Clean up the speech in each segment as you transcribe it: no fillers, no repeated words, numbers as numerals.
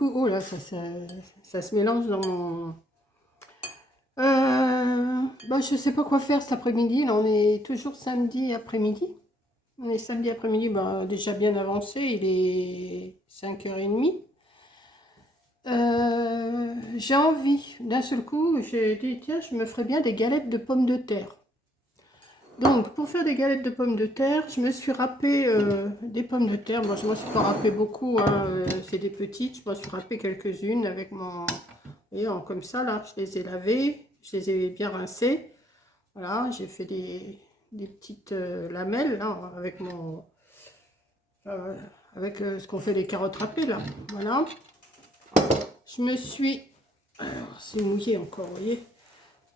oh là, ça se mélange dans mon... Bah, je sais pas quoi faire cet après-midi. Là, on est toujours samedi après-midi. On est samedi après-midi, bah, déjà bien avancé. Il est 5h30. J'ai envie, d'un seul coup, j'ai dit, tiens, je me ferais bien des galettes de pommes de terre. Donc, pour faire des galettes de pommes de terre, je me suis râpé des pommes de terre. Bon, je ne me suis pas râpé beaucoup, hein, c'est des petites. Je me suis râpé quelques-unes avec mon... Vous voyez, comme ça, là, je les ai lavées, je les ai bien rincées. Voilà, j'ai fait des petites lamelles, là, avec mon... avec ce qu'on fait les carottes râpées, là. Voilà. Je me suis... Alors, c'est mouillé encore, vous voyez.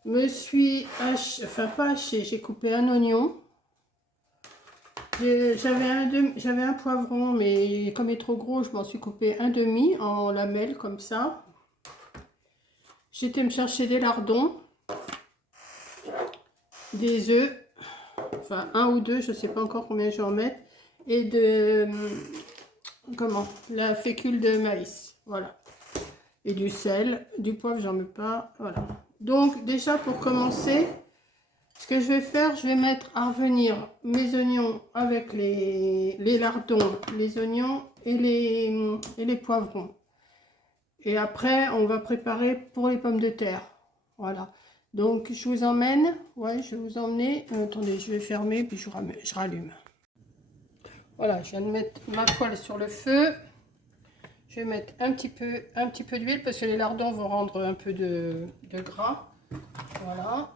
Me suis haché, enfin pas haché, j'ai coupé un oignon. J'avais un poivron, mais comme il est trop gros, je m'en suis coupé un demi en lamelles comme ça. J'étais me chercher des lardons, des œufs, enfin un ou deux, je ne sais pas encore combien je vais en mettre, et de comment, la fécule de maïs, voilà. Et du sel, du poivre, j'en mets pas, voilà. Donc déjà pour commencer, ce que je vais faire, je vais mettre à revenir mes oignons avec les lardons, les oignons et les poivrons. Et après, on va préparer pour les pommes de terre. Voilà. Donc, je vous emmène. Ouais, je vais vous emmener. Attendez, je vais fermer, puis je rallume. Voilà, je viens de mettre ma poêle sur le feu. Je vais mettre un petit peu d'huile parce que les lardons vont rendre un peu de gras. Voilà.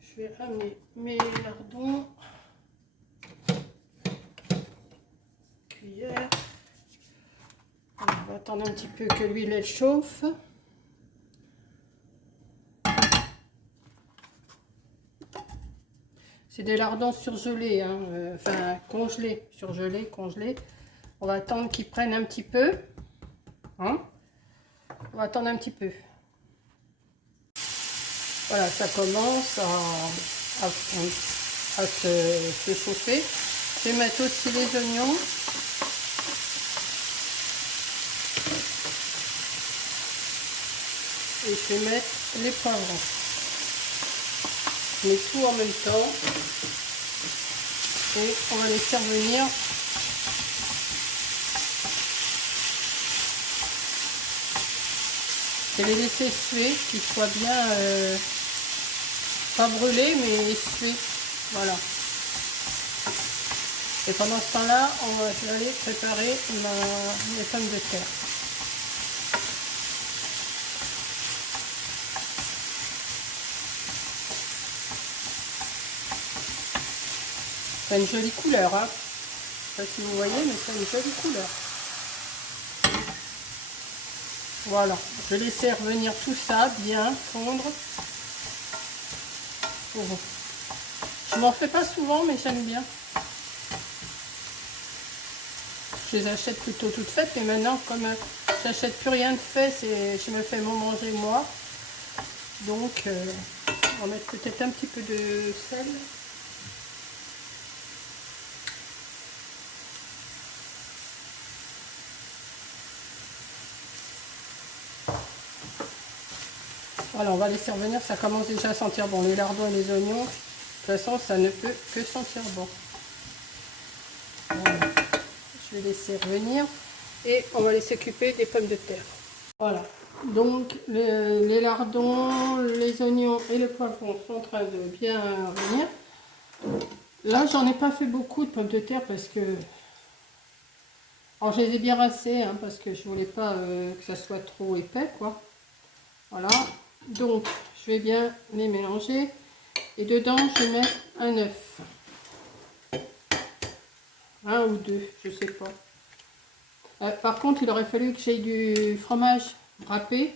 Je vais amener mes lardons. Cuillère. On va attendre un petit peu que l'huile elle chauffe. C'est des lardons surgelés, hein, enfin congelés, surgelés, congelés. On va attendre qu'ils prennent un petit peu. Hein. On va attendre un petit peu. Voilà, ça commence à se chauffer. Je vais mettre aussi les oignons. Et je vais mettre les poivrons. Je mets tout en même temps. Et on va les faire venir. Je vais les laisser suer, qu'ils soient bien pas brûlés, mais suer. Voilà. Et pendant ce temps-là, je vais aller préparer mes pommes de terre. C'est une jolie couleur, hein. Je ne sais pas si vous voyez, mais c'est une jolie couleur. Voilà, je vais laisser revenir tout ça, bien fondre. Je m'en fais pas souvent, mais j'aime bien. Je les achète plutôt toutes faites, mais maintenant, comme j'achète plus rien de fait, je me fais mon manger moi. Donc, on va mettre peut-être un petit peu de sel. Voilà, on va laisser revenir, ça commence déjà à sentir bon. Les lardons et les oignons, de toute façon, ça ne peut que sentir bon. Voilà. Je vais laisser revenir et on va aller s'occuper des pommes de terre. Voilà, donc les lardons, les oignons et le poivron sont en train de bien revenir. Là, j'en ai pas fait beaucoup de pommes de terre parce que... Alors, je les ai bien rincées, hein, parce que je voulais pas que ça soit trop épais, quoi. Voilà, donc je vais bien les mélanger et dedans je vais mettre un œuf, un ou deux, je sais pas. Par contre, il aurait fallu que j'aie du fromage râpé,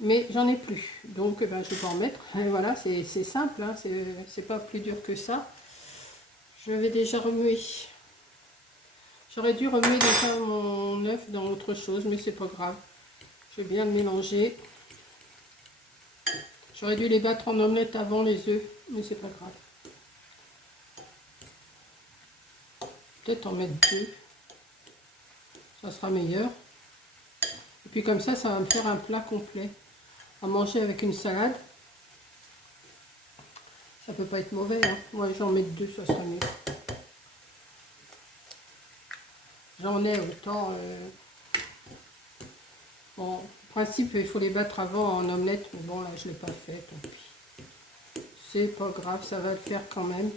mais j'en ai plus, donc ben, je vais pas en mettre. Et voilà, c'est simple, hein, c'est pas plus dur que ça. Je vais déjà remuer. J'aurais dû remuer déjà mon œuf dans autre chose, mais c'est pas grave. Je vais bien le mélanger. J'aurais dû les battre en omelette avant les œufs, mais c'est pas grave. Peut-être en mettre deux. ça sera meilleur. Et puis comme ça va me faire un plat complet à manger avec une salade. Ça peut pas être mauvais, hein. Moi j'en mets 2, ça sera mieux. J'en ai autant. Bon, en principe, il faut les battre avant en omelette, mais bon, là, je ne l'ai pas fait, tant pis. C'est pas grave, ça va le faire quand même.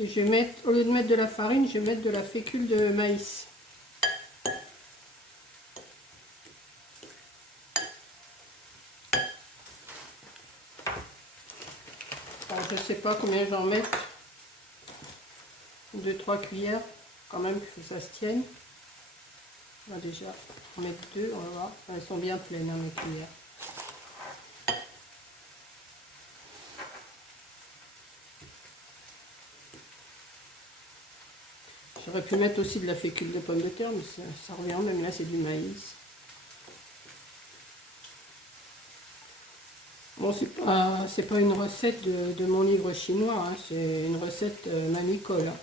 Et je vais mettre, au lieu de mettre de la farine, je vais mettre de la fécule de maïs. Alors, je ne sais pas combien j'en mets. 2-3 cuillères, quand même, il faut que ça se tienne. On va déjà en mettre 2, on va voir. Elles sont bien pleines, hein, mes cuillères. J'aurais pu mettre aussi de la fécule de pomme de terre, mais ça revient, même là, c'est du maïs. Bon, c'est pas une recette de mon livre chinois, hein, c'est une recette Mamie Cole. Hein.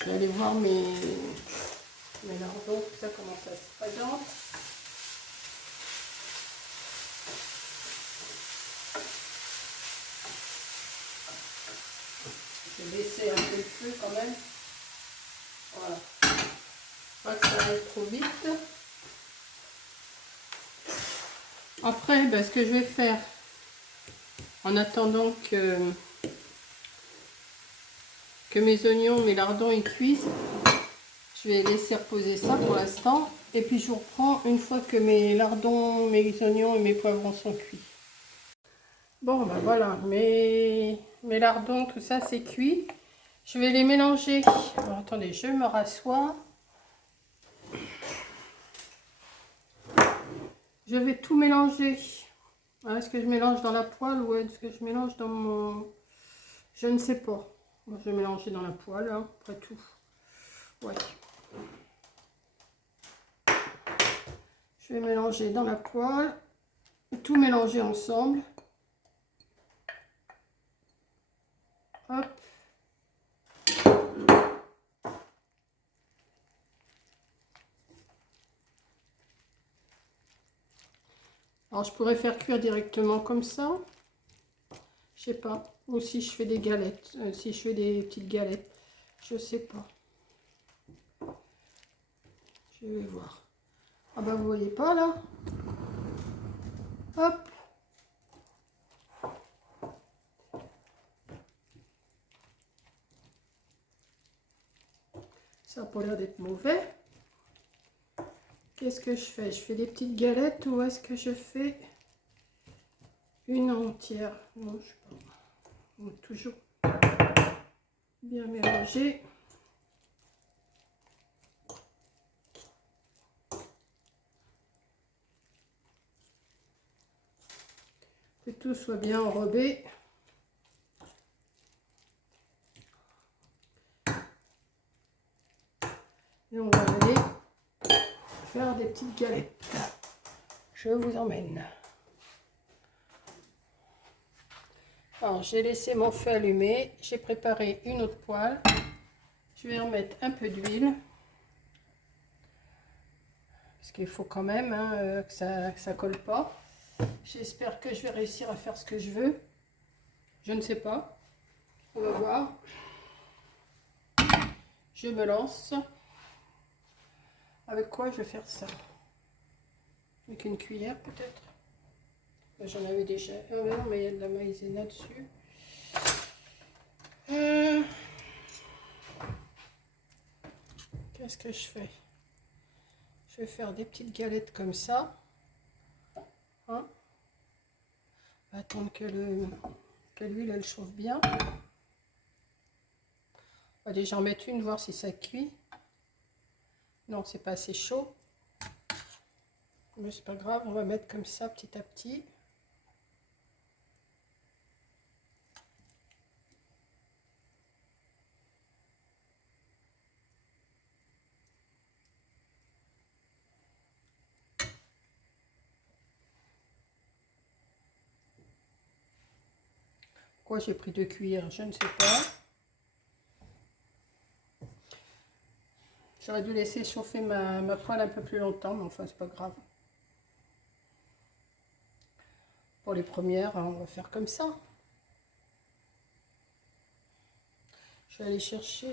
Je vais aller voir mes lardons, tout ça, comment ça se présente. Je vais baisser un peu le feu quand même. Voilà. Pas que ça aille trop vite. Après, ben, ce que je vais faire, en attendant que mes oignons, mes lardons ils cuisent, je vais laisser reposer ça pour l'instant. Et puis je vous reprends une fois que mes lardons, mes oignons et mes poivrons sont cuits. Bon, ben voilà, mes lardons, tout ça c'est cuit. Je vais les mélanger. Alors, attendez, je me rassois. Je vais tout mélanger. Est-ce que je mélange dans la poêle ou est-ce que je mélange dans mon... Je ne sais pas. Moi, je vais mélanger dans la poêle, hein, après tout. Ouais. Je vais mélanger dans la poêle. Tout mélanger ensemble. Hop. Alors, je pourrais faire cuire directement comme ça. Je sais pas. Ou si je fais des galettes. Si je fais des petites galettes. Je sais pas. Je vais voir. Ah bah, vous voyez pas là. Hop. Ça n'a pas l'air d'être mauvais. Qu'est-ce que je fais? Je fais des petites galettes ou est-ce que je fais une entière? Non, je sais pas. On va toujours bien mélanger. Que tout soit bien enrobé. Et on va aller faire des petites galettes. Je vous emmène. Alors, j'ai laissé mon feu allumé. J'ai préparé une autre poêle. Je vais en mettre un peu d'huile. Parce qu'il faut quand même hein, que ça colle pas. J'espère que je vais réussir à faire ce que je veux. Je ne sais pas. On va voir. Je me lance. Avec quoi je vais faire ça? Avec une cuillère peut-être? J'en avais déjà. Ah ouais, non, mais il y a de la maïzena dessus. Qu'est-ce que je fais? Je vais faire des petites galettes comme ça. Hein? On va attendre que l'huile elle chauffe bien. On va déjà en mettre une, voir si ça cuit. Non, c'est pas assez chaud. Mais c'est pas grave, on va mettre comme ça petit à petit. Pourquoi j'ai pris 2 cuillères, je ne sais pas. J'aurais dû laisser chauffer ma poêle un peu plus longtemps, mais enfin, c'est pas grave. Pour les premières, on va faire comme ça. Je vais aller chercher...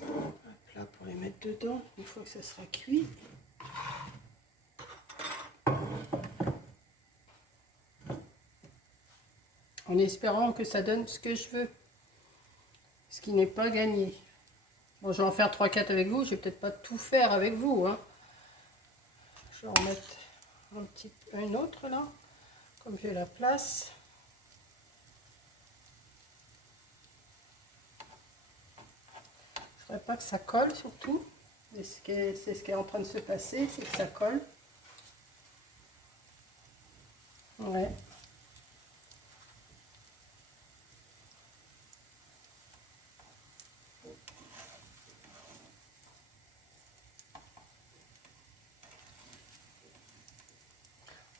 un plat pour les mettre dedans, une fois que ça sera cuit. En espérant que ça donne ce que je veux. Ce qui n'est pas gagné. Bon, je vais en faire 3-4 avec vous. Je vais peut-être pas tout faire avec vous. Hein. Je vais en mettre un autre là. Comme j'ai la place. Je ne voudrais pas que ça colle surtout. C'est ce qui est en train de se passer. C'est que ça colle. Ouais.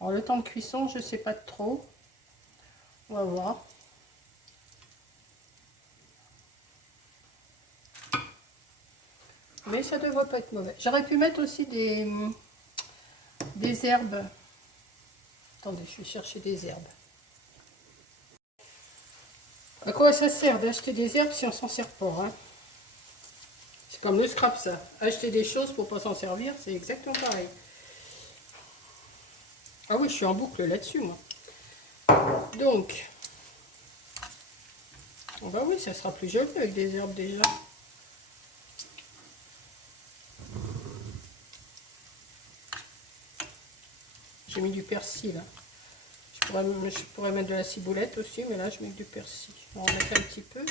Alors le temps de cuisson, je ne sais pas trop. On va voir. Mais ça ne devrait pas être mauvais. J'aurais pu mettre aussi des herbes. Attendez, je vais chercher des herbes. À quoi ça sert d'acheter des herbes si on s'en sert pas, hein? C'est comme le scrap, ça. Acheter des choses pour pas s'en servir, c'est exactement pareil. Ah oui, je suis en boucle là-dessus, moi. Donc, oh bah oui, ça sera plus joli avec des herbes déjà. J'ai mis du persil, là. Je pourrais mettre de la ciboulette aussi, mais là, je mets du persil. On va en mettre un petit peu.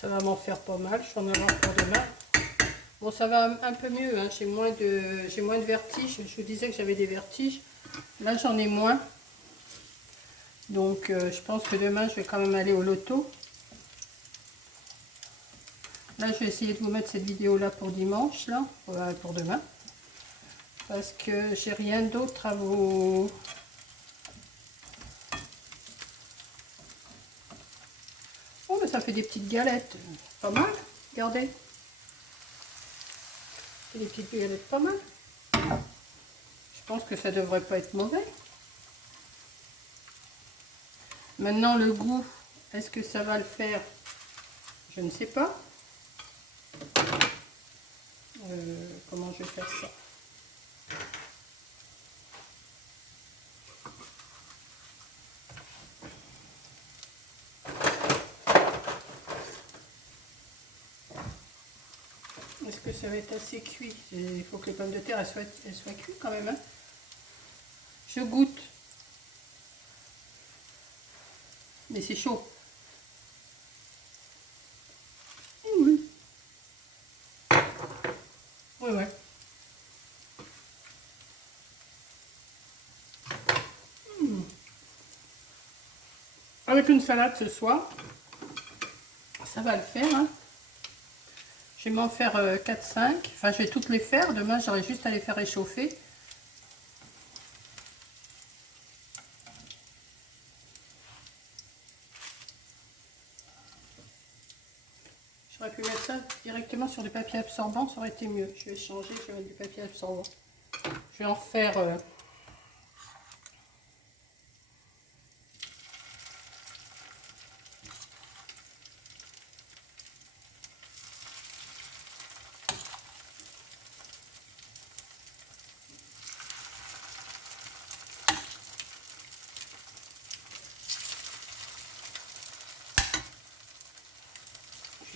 Ça va m'en faire pas mal, je vais en avoir pour demain. Bon, ça va un peu mieux, hein. J'ai moins de vertiges. Je vous disais que j'avais des vertiges. Là, j'en ai moins. Donc, je pense que demain, je vais quand même aller au loto. Là, je vais essayer de vous mettre cette vidéo-là pour dimanche, là, pour demain. Parce que j'ai rien d'autre à vous... Oh, mais ça fait des petites galettes. Pas mal, regardez. C'est des petites galettes pas mal. Je pense que ça devrait pas être mauvais. Maintenant, le goût, est-ce que ça va le faire? Je ne sais pas. Comment je vais faire ça? Est-ce que ça va être assez cuit? Il faut que les pommes de terre elles soient cuites quand même. Hein. Je goûte. Mais c'est chaud. Oui. Oui, ouais. Avec une salade ce soir, ça va le faire. Hein. Je vais m'en faire 4-5. Enfin, je vais toutes les faire. Demain, j'aurai juste à les faire réchauffer. J'aurais pu mettre ça directement sur du papier absorbant, ça aurait été mieux. Je vais changer, je vais mettre du papier absorbant. Je vais en faire...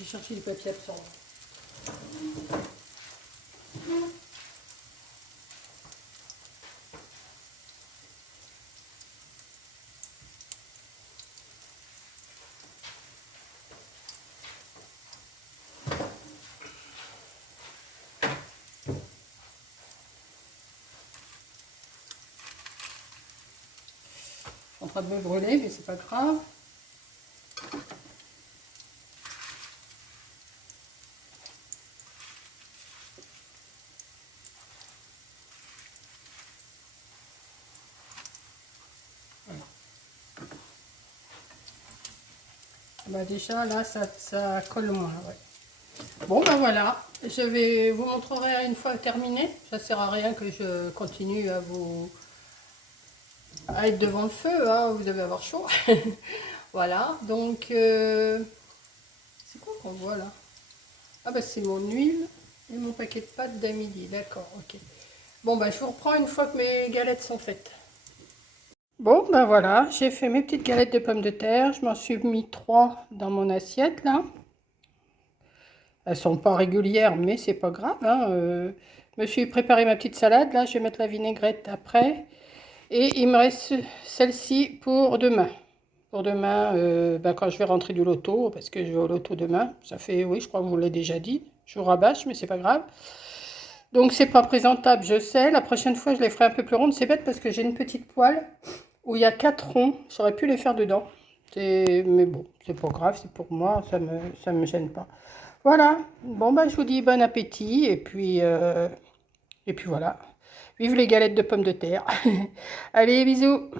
je vais chercher du papier absorbant. train de me brûler, mais c'est pas grave. Bah déjà là ça colle moins, ouais. Bon ben voilà, je vais vous montrer une fois terminé. Ça sert à rien que je continue à être devant le feu, hein, vous devez avoir chaud. Voilà, donc c'est quoi qu'on voit là? Ah bah c'est mon huile et mon paquet de pâtes d'Amélie, d'accord, ok. Bon bah je vous reprends une fois que mes galettes sont faites. Bon ben voilà, j'ai fait mes petites galettes de pommes de terre, je m'en suis mis 3 dans mon assiette là. Elles sont pas régulières, mais c'est pas grave, hein. Je me suis préparé ma petite salade, là je vais mettre la vinaigrette après. Et il me reste celle-ci pour demain. Pour demain, ben, quand je vais rentrer du loto, parce que je vais au loto demain. Ça fait, oui, je crois que vous l'avez déjà dit. Je vous rabâche, mais c'est pas grave. Donc c'est pas présentable, je sais. La prochaine fois, je les ferai un peu plus rondes. C'est bête parce que j'ai une petite poêle où il y a 4 ronds. J'aurais pu les faire dedans. Mais bon, c'est pas grave, c'est pour moi, ça me gêne pas. Voilà. Bon, bah, je vous dis bon appétit. Et puis voilà. Vive les galettes de pommes de terre. Allez, bisous.